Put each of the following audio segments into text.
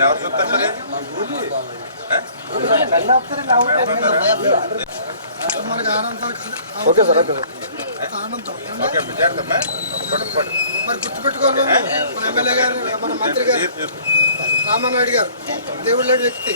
ఎవరు చూస్తారు మరి మనకి ఆనందం. ఓకే సార్, ఓకే ఆనందం ఓకే విచారమ్మా మరి గుర్తుపెట్టుకోవాలి. మన ఎమ్మెల్యే గారు, మన మంత్రి గారు రామానాయుడు గారు దేవుడు లేని వ్యక్తి.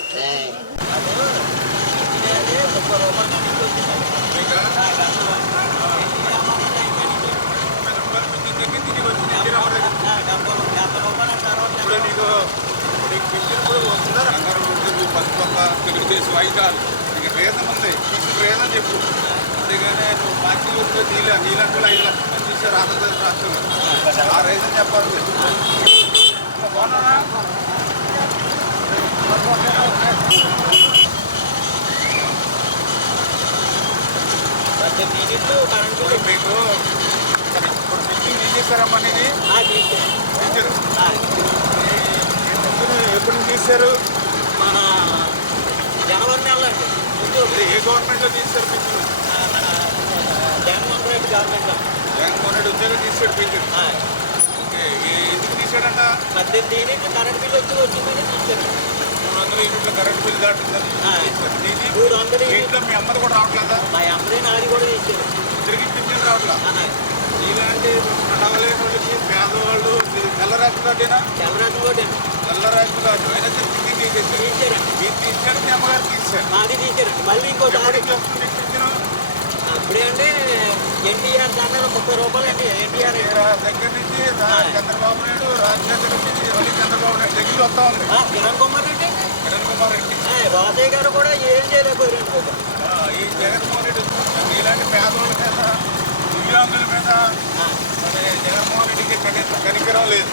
తెలుగుదేశం వైకాలు నీకు రీజన్ ఉంది, తీసుకు రీజన్ చెప్పు. అంతేగానే నువ్వు పార్టీ ఊరిలో నీళ్ళంటూ 5 లక్షల మంది తీశారు ఆంధ్రప్రదేశ్ రాష్ట్రంలో. ఆ రీజన్ చెప్పాలి. మీకు ఇప్పుడు పిచ్చింగ్ తీసేశారమ్మా ఇది ఎప్పుడు తీశారు? మన జనవరి నెలలో అండి. ఏ గవర్నమెంట్లో తీశారు పింఛను? జగన్మోహన్ రెడ్డి గవర్నమెంట్లో. జగన్మోహన్ రెడ్డి వచ్చాక తీసాడు పింఛను. ఓకే, ఎందుకు తీసాడంట? 18 యూనిట్లు కరెంట్ బిల్ వచ్చిందని తీశారు. 300 యూనిట్ల కరెంట్ బిల్ దాటుతుందని. 300 ఇంట్లో మీ అమ్మది కూడా రావట్లేదా? మా అమ్మది నాది కూడా తీశారు. తిరిగి పింఛను రావట్లా? ఇలాంటి నడవలేని వాళ్ళకి, పేదవాళ్ళు, తెల్ల రేషన్ కార్డేనా? తెల్ల రేషన్ కార్డు అయినా సరే పింఛన్ తీసేసారు. మీరు తీసారు, మీ అమ్మగారు తీసారు. నాది తీశారు. మళ్ళీ ఇంకో ఎప్పటికి వస్తుంది పింఛను? అప్పుడే అంటే ఎన్టీఆర్ దాని 30 రూపాయలు అండి. ఎన్టీఆర్ దగ్గర నుంచి చంద్రబాబు నాయుడు, రాజశేఖర రెడ్డి, మళ్ళీ చంద్రబాబు నాయుడు దగ్గర వస్తా ఉంది. కిరణ్ కుమార్ రెడ్డి, రాజయ్య గారు కూడా ఏం చేయలేకపోయారు. ఈ జగన్మోహన్ రెడ్డి ఇలాంటి పేదవాళ్ళ మీద, దివ్యాంగుల మీద జగన్మోహన్ రెడ్డికి కనికరం లేదు.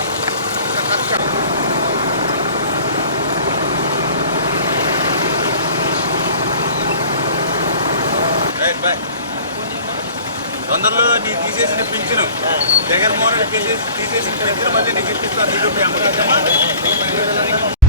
తొందరలో నీకు తీసేసిన పింఛను, జగన్మోహన్ రెడ్డి తీసేసిన పింఛను మళ్ళీ నీకు ఇప్పిస్తాను. నీకు మీ అమ్మగారు